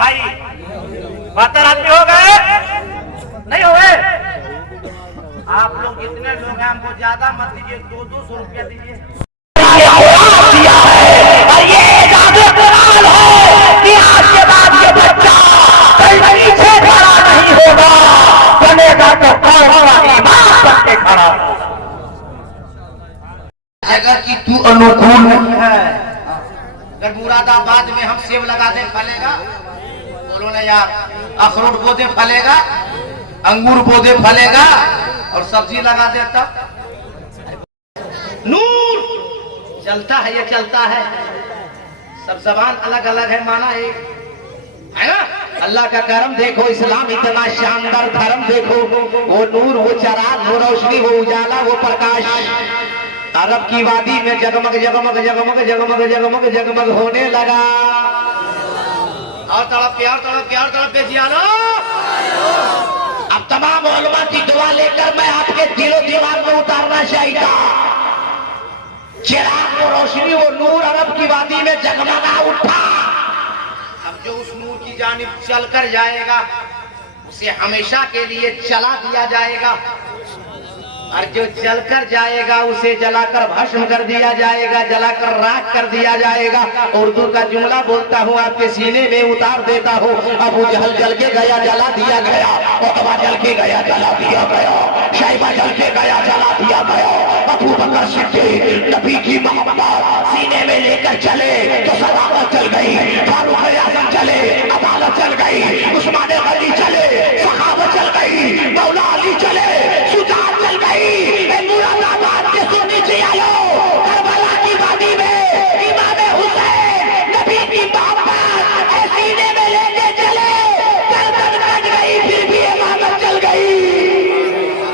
भाई 72 आदमी हो गए नहीं हुए? आप लोग कितने लोग हैं? हमको ज्यादा मत दीजिए, 200 रुपया दीजिए। कि आज के बाद ये बच्चा कहीं पीछे खड़ा नहीं होगा, बनेगा तो ईमान बन के खड़ा अगर कि तू अनुकूल नहीं है। अगर मुरादाबाद में हम सेब लगा दे फलेगा? बोलो ना यार। अखरोट बो दे फलेगा, अंगूर बो दे फलेगा, और सब्जी लगा दे तब नूर चलता है। ये चलता है, सब जबान अलग अलग है, माना एक है ना। अल्लाह का करम देखो, इस्लाम इतना शानदार धर्म देखो, वो नूर, वो चराग, वो रोशनी, वो उजाला, वो प्रकाश अरब की वादी में जगमग जगमग जगमग जगमग जगमग जगमग होने लगा। और तड़प के जियालो। अब तमाम उलमा की दुआ लेकर मैं आपके दिलो दिमाग में उतारना चाहता, चिराग, वो रोशनी, वो नूर अरब की वादी में जगमगा उठा। अब जो उस नूर की जानिब चल कर जाएगा उसे हमेशा के लिए जला दिया जाएगा, और जो जलकर जाएगा उसे जलाकर भस्म कर दिया जाएगा, जलाकर राख कर दिया जाएगा। उर्दू का जुमला बोलता हूँ, आपके सीने में उतार देता हूँ। अबू जहल जल के गया, जला दिया गया। उतबा जल के गया, जला दिया गया। शैबा जल के गया, जला दिया गया। अबू बकर सिद्दीक नबी की मोहब्बत सीने में लेकर चले तो सदाकत चल गई। फारूक आजम चले, अदालत चल गई। उस्मान गनी चले, सखावत चल गई। मौला अली चले, सुजात चल गई। मुरादाबाद के सोने जियालो, करबला की वादी में इमाम हुसैन नबी की मोहब्बत सीने में लेके चले। गर्दन कट गई फिर भी इमामत चल गई।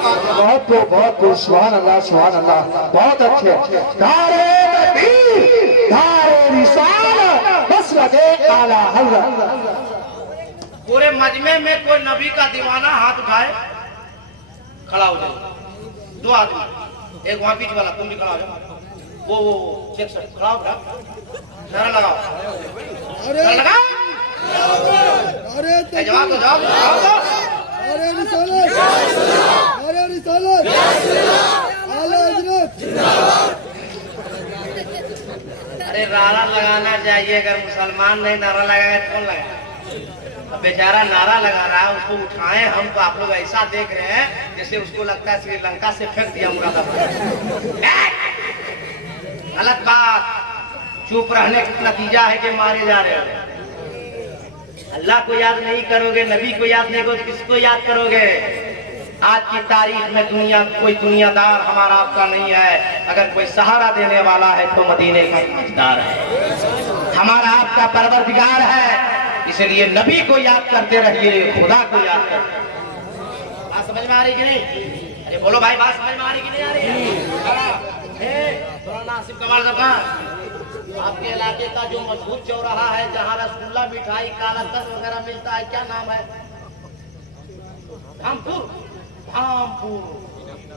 बहुत सुभान अल्लाह, सुभान अल्लाह, बहुत अच्छे। धारे नबी, धारे रिसालत, बस लगे आला हज़रत। पूरे मजमे में कोई नबी का दीवाना हाथ उठाए, खड़ा हो जाए। दो आदमी, एक वहां बीच वाला, तुम भी खड़ा हो जाओ। वो चेक सर खड़ा हो, नारा लगाओ, नारा लगाओ। जवाब दो, जवाब दो। अरे रिसालत, अरे रिसालत, आला हज़रत। अरे नारा लगाना चाहिए, अगर मुसलमान नहीं नारा लगाए तो कौन लगाए? अब बेचारा नारा लगा रहा है, उसको उठाए हम तो आप लोग ऐसा देख रहे हैं जैसे उसको लगता है श्रीलंका से फेंक दिया मुरादाबाद। गलत बात। चुप रहने का नतीजा है कि मारे जा रहे हो। अल्लाह को याद नहीं करोगे, नबी को याद नहीं करोगे, किसको याद करोगे? आज की तारीख में दुनिया कोई दुनियादार हमारा आपका नहीं है। अगर कोई सहारा देने वाला है तो मदीने का ताजदार है, हमारा आपका परवरदिगार है। इसलिए नबी को याद करते रहिए, खुदा को याद करते। बात समझ में आ रही कि नहीं? अरे बोलो भाई, बात समझ में आ रही कि नहीं आ रही? नासिब कमाल साहब, आपके इलाके का जो मशहूर चौराहा है जहाँ रसगुल्ला, मिठाई, कालाकंद वगैरह मिलता है, क्या नाम है? धामपुर। धामपुर।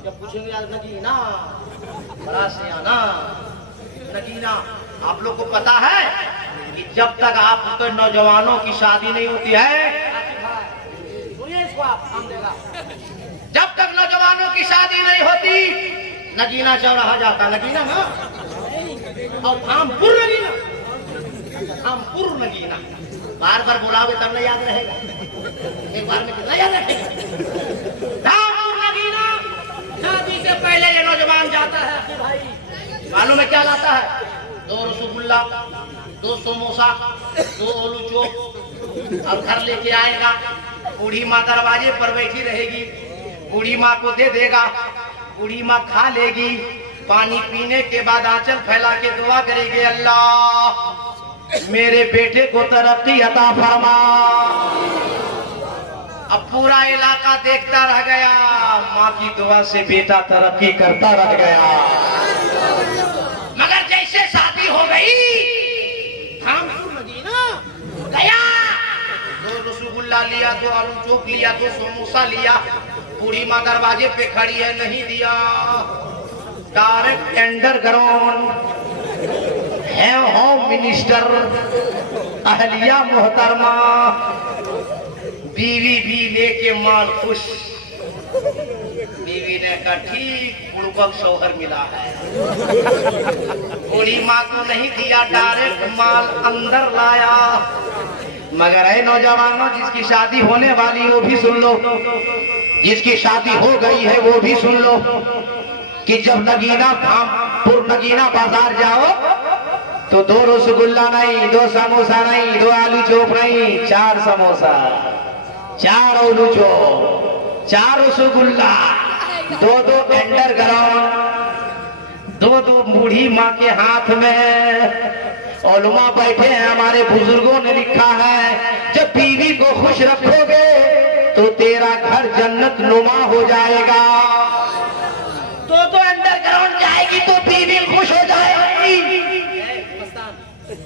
जब पूछेंगे यार नगीना, बड़ा सियाना नगीना। आप लोग को पता है कि जब तक आप तो नौजवानों की शादी नहीं होती है, सुनिए इसको आप सामने का, जब तक नौजवानों की शादी नहीं होती नगीना चौराहा जाता। नगीना ना, और धामपुर नगीना, धामपुर नगीना। बार बार बुलाओगे तब नहीं याद रहेगा, एक बार में कितना याद रखेगा? धामपुर नगीना। शादी से पहले ये नौजवान जाता है कि भाई मालूम में क्या लाता है? 2 रसगुल्ला, 2 समोसा, 2 आलू चोप, और घर लेके आएगा। बूढ़ी माँ दरवाजे पर बैठी रहेगी, बूढ़ी माँ को दे देगा, बूढ़ी माँ खा लेगी। पानी पीने के बाद आंचल फैला के दुआ करेगी, अल्लाह मेरे बेटे को तरक्की अता फरमा। अब पूरा इलाका देखता रह गया, माँ की दुआ से बेटा तरक्की करता रह गया। मगर जैसे शादी हो गई, धामपुर मदीना गया, 2 रसगुल्ला लिया, 2 आलू चोप लिया, 2 समोसा लिया। बूढ़ी माँ दरवाजे पे खड़ी है, नहीं दिया। डायरेक्ट अंडरग्राउंड है होम मिनिस्टर अहलिया मोहतरमा, बीवी भी लेके माल खुश। बीवी ने कहा ठीक बुड़बक शौहर मिला है। बूढ़ी माँ को नहीं दिया, डायरेक्ट माल अंदर लाया। मगर है नौजवानों, जिसकी शादी होने वाली वो भी सुन लो, जिसकी शादी हो गई है वो भी सुन लो कि जब नगीना धामपुर नगीना बाजार जाओ तो 2 रसगुल्ला नहीं, 2 समोसा नहीं, 2 आलू चोप नहीं, 4 समोसा, 4 आलू चोप, 4 रसगुल्ला, 2 अंडरग्राउंड, 2 बूढ़ी माँ के हाथ में। उलमा बैठे हैं, हमारे बुजुर्गों ने लिखा है जब बीवी को खुश रखोगे तो तेरा घर जन्नत नुमा हो जाएगा। 2 अंडरग्राउंड जाएगी तो बीवी खुश हो जाएगी।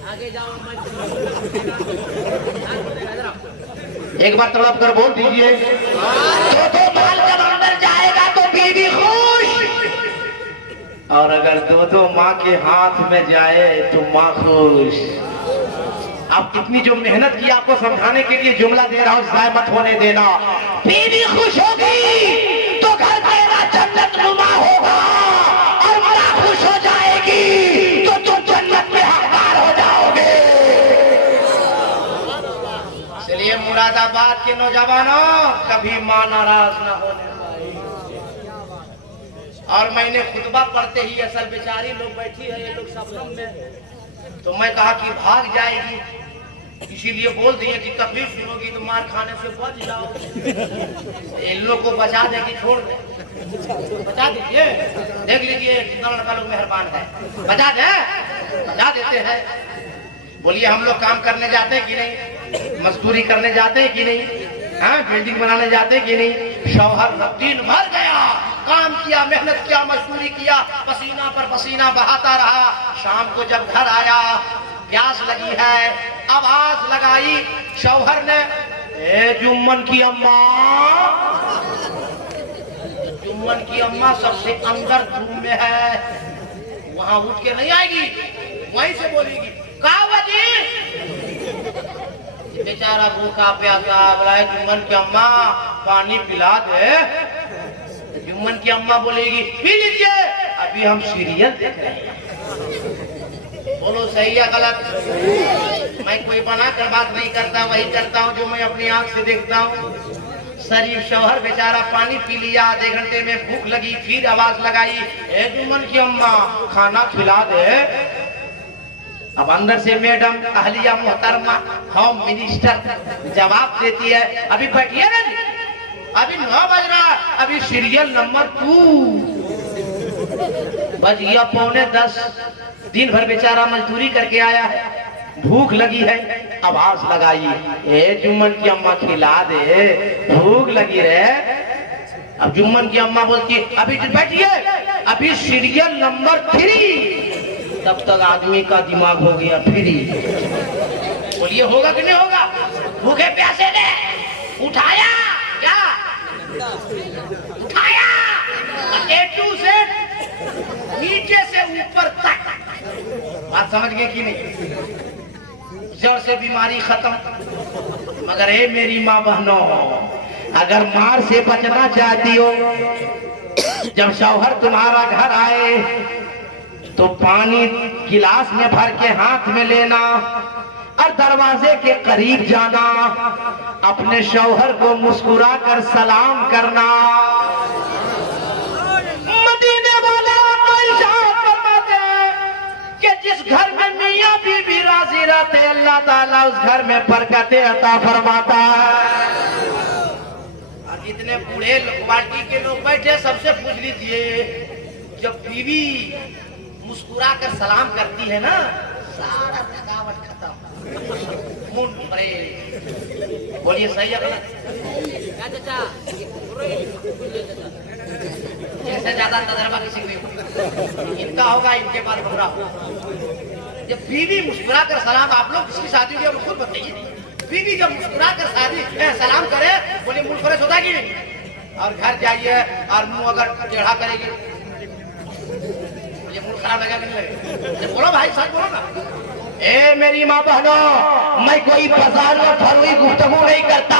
आगे जाओ, एक बार तड़प कर बोल दीजिए, 2 माल जब अंदर जाएगा तो बीवी खुश, और अगर 2 माँ के हाथ में जाए तो माँ खुश। अब इतनी जो मेहनत की आपको समझाने के लिए जुमला दे रहा हूं, जाय मत होने देना। बीवी खुश होगी तो घर तेरा जन्नत नुमा होगा, और माँ खुश हो जाएगी तो तुम जन्नत में हकदार हो जाओगे। इसलिए मुरादाबाद के नौजवानों, कभी माँ नाराज न होने पाए। और मैंने खुतबा पढ़ते ही असल बेचारी लोग बैठी है, ये लोग सपनम में, तो मैं कहा कि भाग जाएगी, इसीलिए बोल दिए कि तकलीफ सुनोगी तो मार खाने से बच जाओ। इन लोग को बचा देगी, छोड़ दे, बचा दीजिए। देख लीजिए कितना लड़का लोग मेहरबान है, बचा दे, बचा देते हैं। बोलिए हम लोग काम करने जाते हैं कि नहीं, मजदूरी करने जाते हैं कि नहीं, हाँ बिल्डिंग बनाने जाते हैं कि नहीं। शौहर दिन भर गया, काम किया, मेहनत किया, मजदूरी किया, पसीना पर पसीना बहाता रहा। शाम को जब घर आया, प्यास लगी है, आवाज लगाई, शौहर ने, ए जुम्मन की अम्मा। जुम्मन की अम्मा सबसे अंदर रूम में है, वहां उठ के नहीं आएगी, वहीं से बोलेगी, कहा वजी? बेचारा भूखा प्यासा बोला, जुम्मन की अम्मा पानी पिला दे। जुम्मन की अम्मा बोलेगी, पी लीजिए, अभी हम सीरियल देख रहे हैं। बोलो सही या गलत? मैं कोई बना कर बात नहीं करता, वही करता हूँ जो मैं अपनी आंख से देखता हूँ। शरीफ शौहर बेचारा पानी पी लिया, आधे घंटे में भूख लगी, फिर आवाज लगाई, ए जुम्मन की अम्मा खाना खिला दे। अब अंदर से मैडम अहलिया मोहतरमा होम मिनिस्टर जवाब देती है, अभी बैठिए ना जी, अभी 9 बज रहा, अभी सीरियल नंबर 2 बज गया, 9:45। दिन भर बेचारा मजदूरी करके आया है, भूख लगी है, आवाज लगाई, ए जुम्मन की अम्मा खिला दे, भूख लगी रे। अब जुम्मन की अम्मा बोलती, अभी बैठिए, अभी सीरियल नंबर 3। तब तक आदमी का दिमाग हो गया फ्री। बोलिए होगा कि नहीं होगा? भूखे प्यासे ने उठाया, क्या उठाया? A to Z, नीचे से ऊपर तक। बात समझ गए कि नहीं? जड़ से बीमारी खत्म। मगर हे मेरी माँ बहनों, अगर मार से बचना चाहती हो, जब शौहर तुम्हारा घर आए तो पानी गिलास में भर के हाथ में लेना और दरवाजे के करीब जाना, अपने शौहर को मुस्कुरा कर सलाम करना। मदीने वाला इरशाद फरमाते हैं कि जिस घर में मियां बीबी राजी रहते, अल्लाह ताला उस घर में बरकतें अता फरमाता है। जितने बूढ़े क्वालिटी के लोग बैठे, सबसे पूछ लीजिए, जब बीवी मुस्कुरा कर सलाम करती है ना, सारा थकावट खत्म, मूड फ्रेश। बोलिए सही है गलत? जैसे ज्यादा तजर्बा किसी को नहीं, इनका होगा, इनके बाद हमरा होगा। जब बीवी मुस्कुरा कर सलाम, आप लोग किसकी शादी हुई है खुद बताइए, बीवी जब मुस्कुरा कर सलाम करे, बोले मूड फ्रेश होता कि नहीं? और घर जाइए और मुंह अगर टेढ़ा करेगी, ये मूड खराब लगा कि नहीं लगे? बोलो भाई, सच बोलो ना, ए मेरी माँ बहनों, मैं कोई बाजार में फरुई गुफ्तगू नहीं करता,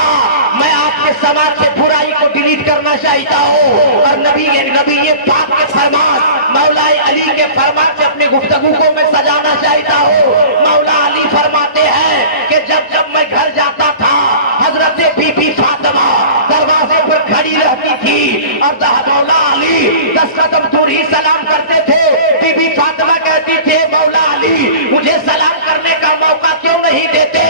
मैं आपके समाज से बुराई को डिलीट करना चाहता हूँ और नबी ये पाक के फरमान, मौला अली के फरमान से अपनी गुफ्तगू को मैं सजाना चाहता हूँ। मौला अली फरमाते हैं कि जब जब मैं घर जाता था, हजरत बीबी फातिमा दरवाजे पर खड़ी रहती थी और मौला अली 10 कदम दूर ही सलाम करते थे। बीबी फातिमा कहती थे, मौला अली मुझे सलाम करने का मौका क्यों नहीं देते?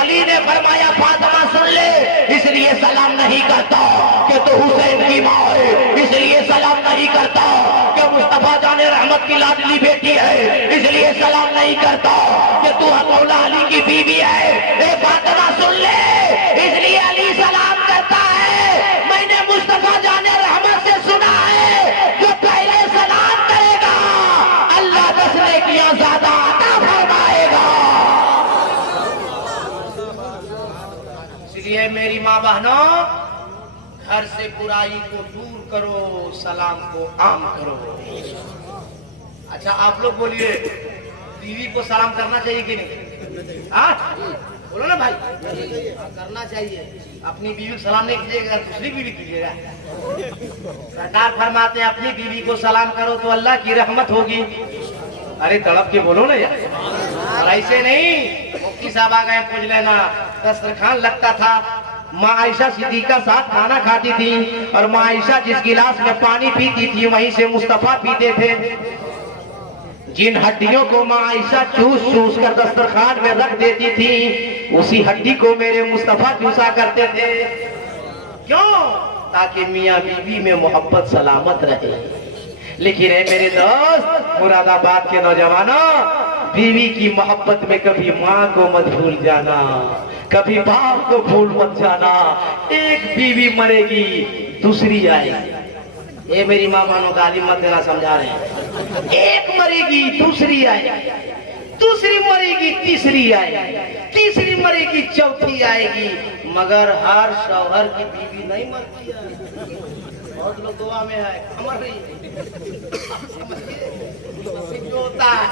अली ने फरमाया, फातिमा सुन ले, इसलिए सलाम नहीं करता कि तू हुसैन की माँ है, इसलिए सलाम नहीं करता कि मुस्तफा जाने रहमत की लाडली बेटी है, इसलिए सलाम नहीं करता कि तू मौला अली की बीवी है। ए फातिमा सुन ले, इसलिए अली सलाम करता है। मैंने मुस्तफा जाने रहमत से सुना है, जो पहले सलाम करेगा अल्लाह 10 नेकियां ज्यादा अता फरमाएगा। इसलिए मेरी माँ बहनों, घर से बुराई को दूर करो, सलाम को आम करो। अच्छा आप लोग बोलिए, बीवी को सलाम करना चाहिए कि नहीं? हाँ बोलो ना भाई, करना चाहिए। अपनी बीवी को सलाम नहीं कीजिएगा, दूसरी बीवी कीजिएगा। सरकार फरमाते हैं अपनी बीवी को सलाम करो तो अल्लाह की रहमत होगी। अरे तड़प के बोलो ना यार, और ऐसे नहीं। मुफ्ती साहब आ गए, पूछ लेना, दस्तरखान लगता था, माँ आयशा सिद्दीका साथ खाना खाती थी और माँ आयशा जिस गिलास में पानी पीती थी वहीं से मुस्तफा पीते थे। जिन हड्डियों को माँ आयशा चूस चूस कर दस्तरखान में रख देती थी, उसी हड्डी को मेरे मुस्तफा चूसा करते थे। क्यों? ताकि मियाँ बीवी में मोहब्बत सलामत रहे। लेकिन है मेरे दोस्त, मुरादाबाद के नौजवानों, बीवी की मोहब्बत में कभी माँ को मत भूल जाना, कभी बाप को भूल मत जाना। एक बीवी मरेगी, दूसरी आएगी। ये मेरी माँ मानो गाली मत देना, समझा रहे हैं। एक मरेगी, दूसरी आएगी, दूसरी मरेगी, तीसरी आएगी, तीसरी मरेगी, चौथी आएगी। मगर हर शौहर की बीवी नहीं मरती है। बहुत लोग दुआ में है, मर रही होता है।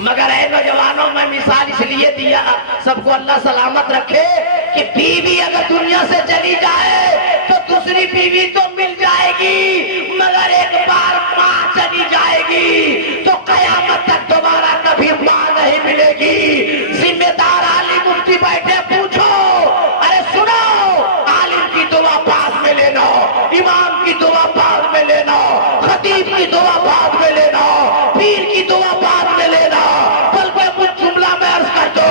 मगर ऐ नौजवानों, मैं मिसाल इसलिए दिया, सबको अल्लाह सलामत रखे, कि बीवी अगर दुनिया से चली जाए तो दूसरी बीवी तो मिल जाएगी, मगर एक बार माँ चली जाएगी तो कयामत तक दोबारा कभी माँ नहीं मिलेगी। जिम्मेदार आलिम मुफ्ती बैठे, पूछो, अरे सुनो, आलिम की दुआ पास में लेना, इमाम की दुआ पास में लेना, खतीब की दुआ पास में लेना, पीर की दुआ पास में लेना। बल्कि कुछ जुमला में अर्ज कर दो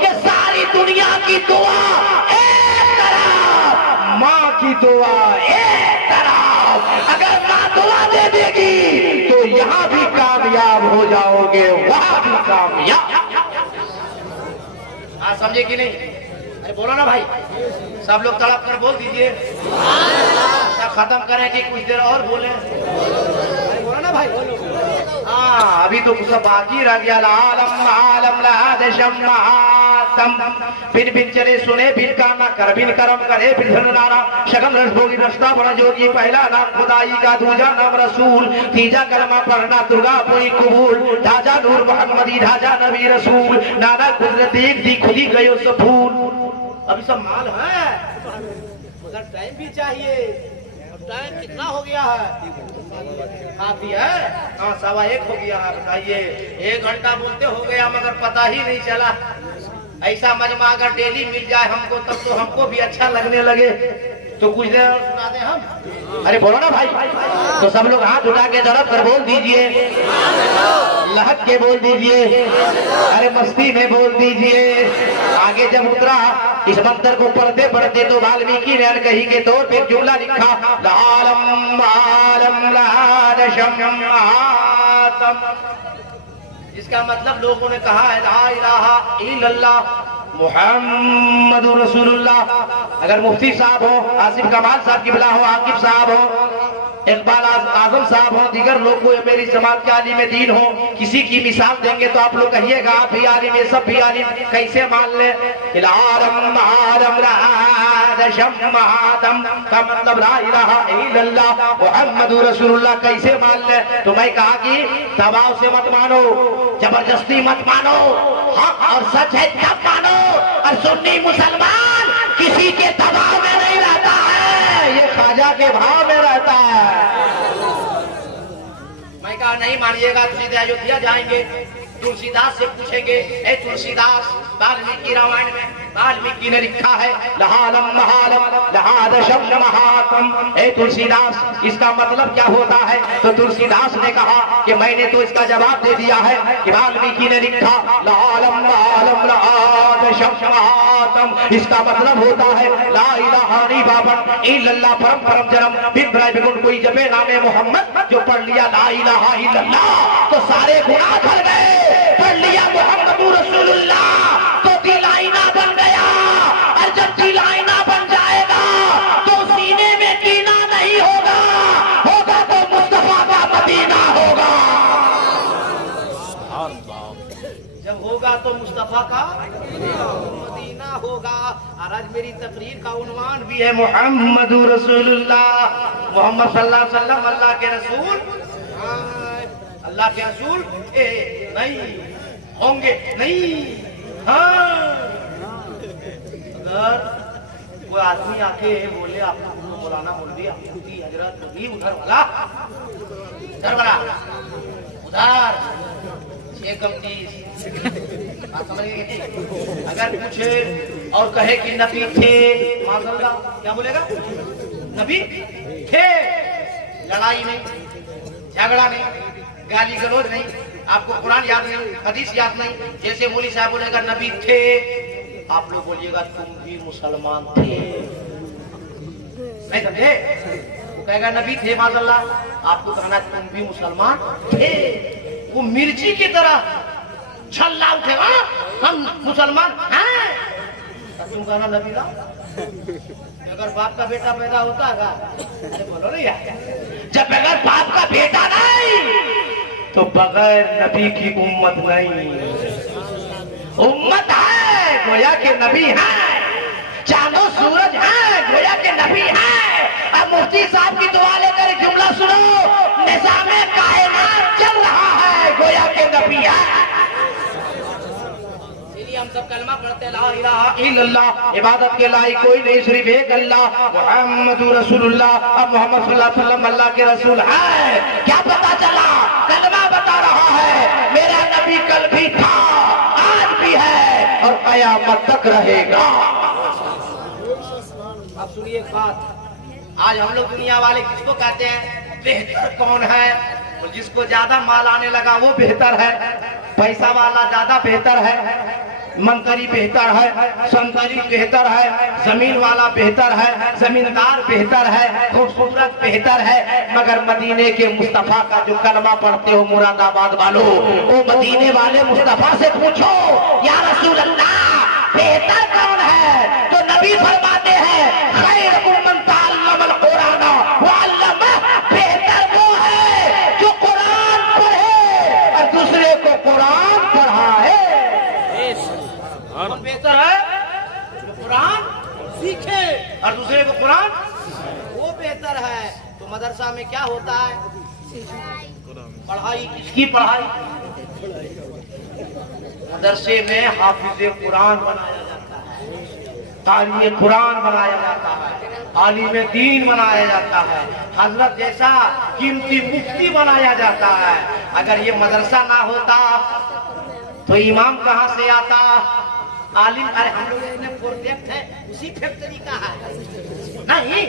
कि सारी दुनिया की दुआ एक तरफ, माँ की दुआ एक तरफ। अगर माँ दुआ दे देगी तो यहाँ भी कामयाब हो जाओगे, वहां भी कामयाब। हाँ समझे कि नहीं? अरे बोलो ना भाई, सब लोग तड़प कर बोल दीजिए। खत्म करें कि कुछ देर और बोले? अरे बोलो ना भाई। हाँ अभी तो कुछ बाकी रह गया। आलम आलम बिन बिन चले सुने बिन काना कर बिन कर्म करे बिन धन नारा शगम रस भोगी रस्ता बड़ा जोगी। पहला नाम खुदाई का, दूजा नाम रसूल, तीजा कलमा पढ़ना दुर्गा पुरी कबूल। ढाजा नूर मोहम्मदी, ढाजा नबी रसूल, नाना कुदरती दी खुदी गयो सब फूल। अभी सब माल है मगर टाइम भी चाहिए। टाइम कितना हो गया है? काफी है? हाँ 1:15 हो गया है। बताइए, 1 घंटा बोलते हो गया मगर पता ही नहीं चला। ऐसा मजमा अगर डेली मिल जाए हमको, तब तो हमको भी अच्छा लगने लगे। तो कुछ देर और सुना दे हम। अरे बोलो ना भाई। तो सब लोग हाथ उठा के तरफ कर बोल दीजिए, लहक के बोल दीजिए, अरे मस्ती में बोल दीजिए। आगे जब उतरा इस मंत्र को पढ़ते पढ़ते तो वाल्मीकि ने कही के तौर पे जुमला लिखा, लालम आलम लादशम आतम। जिसका मतलब लोगों ने कहा है ला इलाहा इल्लल्लाह मुहम्मदुर रसूलुल्लाह। अगर मुफ्ती साहब हो, आसिफ कमाल साहब किबला हो, आकिब साहब हो, इकबाल आजम साहब हो, दीगर लोग को मेरी समाज के आलिम दीन हो, किसी की मिसाल देंगे तो आप लोग कहिएगा आप भी आलिम, ये सब भी आलिम। कैसे मान ले? आलम आलम रादशम आदम का मतलब ला इलाहा इल्लल्लाह मुहम्मदुर रसूलुल्लाह। कैसे मान ले? तो मैं कहा कि दबाव से मत मानो, जबरदस्ती मत मानो, हक और सच है तब मानो। और सुन्नी मुसलमान किसी के दबाव में नहीं रहता है, ये ख्वाजा के भाव में रहता है। मैं कहा नहीं मानिएगा तो सीधे अयोध्या जाएंगे, तुलसीदास से पूछेंगे। ए तुलसीदास, वाल्मीकि रामायण में वाल्मीकि ने लिखा है लहालम महालम लहादशम महात्म। ए तुलसीदास, इसका मतलब क्या होता है? तो तुलसीदास ने कहा कि मैंने तो इसका जवाब दे दिया है कि वाल्मीकि ने लिखा लहालम महालम लहादशम महात्म, इसका मतलब होता है ला इलाहा इल्लल्लाह परम परम जन्म बिब्राय बिगुन कोई जबे नामे मोहम्मद, जो पढ़ लिया ला इलाहा इल्लल्लाह तो सारे गुनाह धर गए। पढ़ लिया मोहम्मदुर रसूलुल्लाह तो दिल आईना बन गया, और जब दिल आईना बन जाएगा तो सीने में कीना नहीं होगा, होगा तो मुस्तफा का मदीना होगा। जब होगा तो मुस्तफा का मदीना होगा। और आज मेरी तकरीर का उन्वान भी है मोहम्मदुर रसूलुल्लाह, मोहम्मद सल्लल्लाहु अलैहि वसल्लम अल्लाह के रसूल, अल्लाह के रसूल नहीं होंगे नहीं। हाँ, अगर कोई आदमी आके बोले आपको मौलाना मौलवी मुफ्ती हजरत मुफ्ती उधर वाला उधर 6 कम 30 समझ गए। अगर कुछ और कहे कि नबी थे, माशाअल्लाह क्या बोलेगा? नबी थे, लड़ाई नहीं, झगड़ा नहीं, गाली गलौज नहीं, आपको कुरान याद नहीं, हदीस याद नहीं। जैसे मौली साहब बोलेगा नबी थे, आप लोग बोलिएगा तुम भी मुसलमान थे, नहीं समझे? वो कहेगा नबी थे माशाअल्लाह, आपको कहना तुम भी मुसलमान थे। वो मिर्ची की तरह छल्ला उठेगा, हम मुसलमान हैं, तुम कहना नबी ला। अगर बाप का बेटा पैदा होता है बोलो नहीं यार, जब बगैर बाप का बेटा नहीं तो बगैर नबी की उम्मत नहीं। उम्मत है गोया के नबी है, चांदो सूरज है गोया के नबी है। अब मुफ्ती साहब की दुआ लेकर जुमला सुनो, निज़ामे कायनात चल रहा है गोया के नबी है। हम सब कलमा पढ़ते ला इलाहा इल्लल्लाह, इबादत के लायक कोई नहीं सिर्फ एक अल्लाह, मुहम्मदुर रसूलुल्लाह। अब मोहम्मद सल्लल्लाहु अलैहि वसल्लम अल्लाह के रसूल है। क्या पता चला? कलमा बता रहा है मेरा नबी कल भी था, आज भी है और कयामत तक रहेगा। अब सुनिए एक बात, आज हम लोग दुनिया वाले किसको कहते हैं बेहतर कौन है? तो जिसको ज्यादा माल आने लगा वो बेहतर है, पैसा वाला ज्यादा बेहतर है, मंत्री बेहतर है, संतरी बेहतर है, जमीन वाला बेहतर है, जमींदार बेहतर है, खूबसूरत बेहतर है। मगर मदीने के मुस्तफा का जो कलमा पढ़ते हो मुरादाबाद वालों, वो मदीने वाले मुस्तफा से पूछो या रसूल अल्लाह बेहतर कौन है? तो नबी फरमाते हैं खैरुकुम मन तअल्लमल कुरान व अल्लमा, बेहतर वो है जो कुरान पढ़े और दूसरे को कुरान पढ़ाए। कौन बेहतर है? जो कुरान सीखे और दूसरे को कुरान, वो बेहतर है। तो मदरसा में क्या होता है? पढ़ाई। किसकी पढ़ाई? मदरसे में हाफिज कुरान बनाया जाता है, तारी कुरान बनाया जाता है, आलिम दीन बनाया जाता है, हजरत जैसा कीमती मुफ्ती बनाया जाता है। अगर ये मदरसा ना होता तो इमाम कहाँ से आता? आलिम। अरे हम लोग ने प्रोजेक्ट है उसी फैक्ट्री का है नहीं?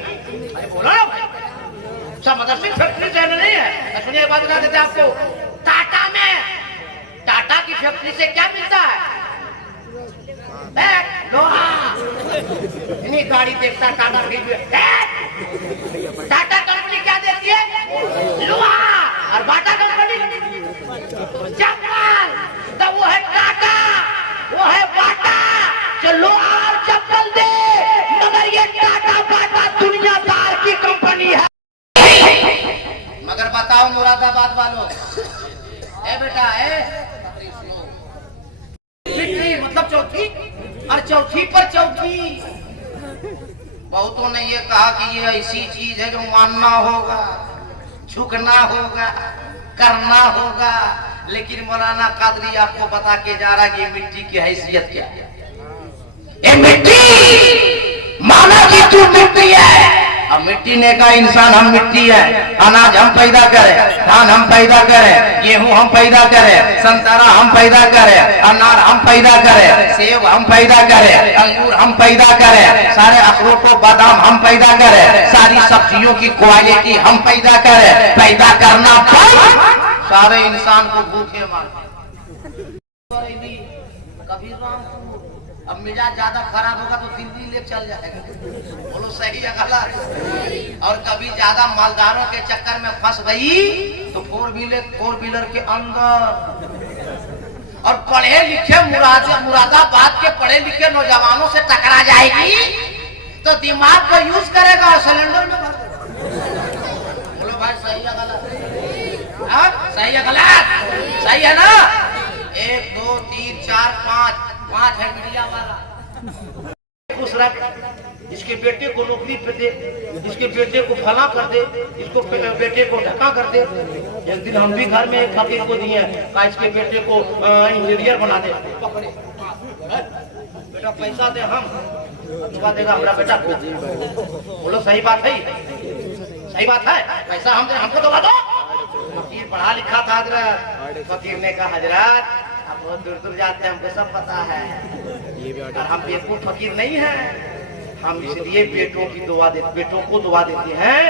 अरे बोलो ना भाई, सब मदरसे फैक्ट्री से नहीं है। सुनिए एक बात बता देते आपको, टाटा में, टाटा की फैक्ट्री से क्या मिलता है? लोहा। इन्हीं गाड़ी देखता है टाटा की, टाटा कंपनी क्या देती है? लोहा। और बाटा कंपनी चप्पल। तो वो है टाटा, वो है बाटा जो लोहा और चप्पल दे। मगर ये टाटा बाटा दुनियादार की कंपनी है। मगर बताओ मुरादाबाद वालों, ए बेटा मतलब चौथी और चौथी पर चौथी। बहुतों ने ये कहा कि ये ऐसी चीज है जो मानना होगा, झुकना होगा, करना होगा, लेकिन मौलाना कादरी आपको बता के जा रहा है कि ये मिट्टी की हैसियत क्या है। ये मिट्टी माना कि तू मिट्टी है। अब मिट्टी ने कहा इंसान हम मिट्टी है, अनाज हम पैदा करें, धान हम पैदा करें, गेहूं हम पैदा करें, संतरा हम पैदा करें, अनार हम पैदा करें, सेब हम पैदा करें, अंगूर हम पैदा करें, सारे अखरोट व बादाम हम पैदा करें, सारी सब्जियों की क्वालिटी हम पैदा करें। पैदा करना बंद, सारे इंसान को भूखे मारते। कबीर राम अब मिजाज ज्यादा खराब होगा तो दिल्ली ले चल जाएगा, बोलो सही है गलत। और कभी ज्यादा मालदारों के चक्कर में फंस गई तो फोर व्हीलर के अंदर। और पढ़े लिखे मुरादाबाद के पढ़े लिखे नौजवानों से टकरा जाएगी तो दिमाग को यूज करेगा और सिलेंडर में भर देगा। बोलो भाई सही है गलत? सही है गलत? सही है ना? 1 2 3 4 5 है मीडिया वाला। खुश रख, इसके बेटे को नौकरी पे दे, इसके बेटे को फला कर दे, इसको बेटे को ढका कर दे। एक दिन हम भी घर में एक फकीर को दिए, कहा इसके बेटे को इंजीनियर बना दे। बेटा पैसा दे, हम देगा हमारा बेटा को। बोलो सही बात है? सही बात है? पैसा हम दे, हमको दबा दो। फकीर पढ़ा लिखा था हजरत। फकीर ने कहा हजरत आप बहुत दूर दूर जाते हैं, हमको सब पता है, और हम बेवकूफ फकीर नहीं है। हम इसलिए बेटों को दुआ देते हैं